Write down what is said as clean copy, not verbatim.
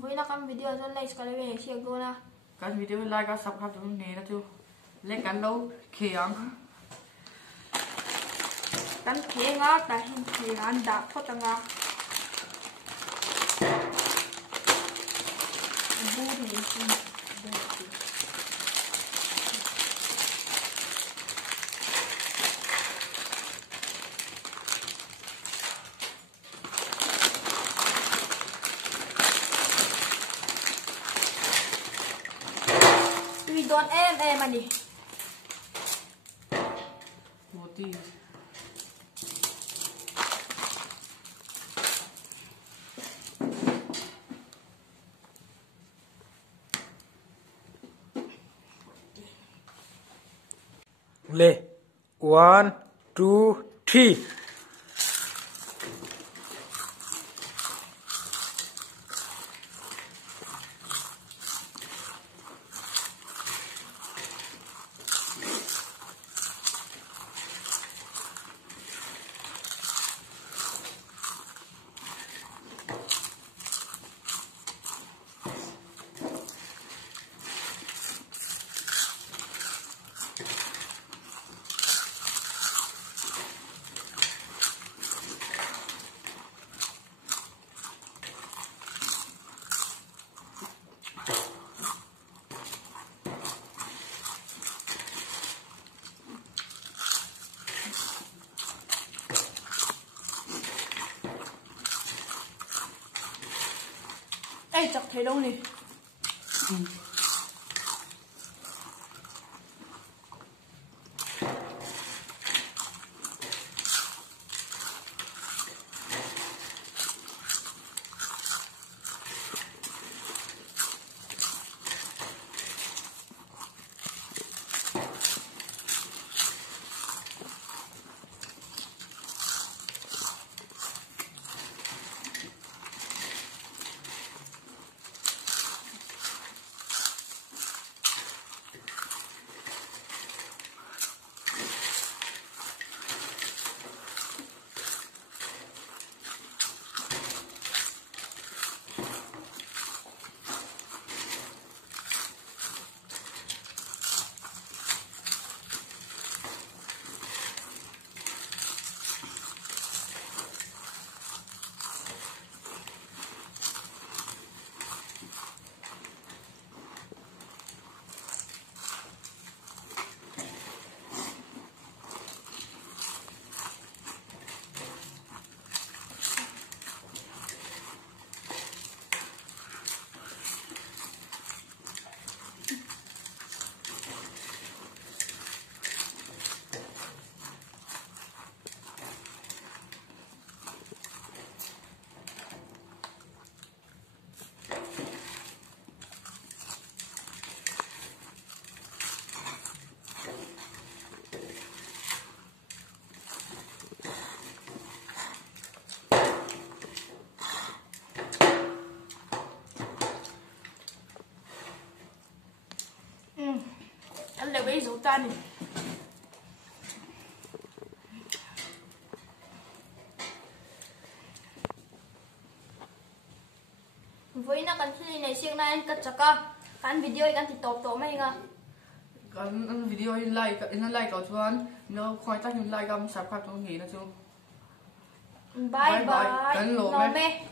với nó cam video cho like cái về siêu luôn à cái video like cái subscribe chúng này là chú lấy cái lâu khiêng tan khiêng á tại hình khiêng ăn đạp phát tăng à bu thì vì đón em mà nhỉ một tí ले 1 2 3 Ê, chọc thấy đâu nè. Anh lấy dấu tan này. Với nó cần gì này siêng này anh cất chắc kan video kan thì top mày nga. Kan video like có chuan nó khoai tách like subscribe cho nghỉ nó chú Bye bye. Kan lo me.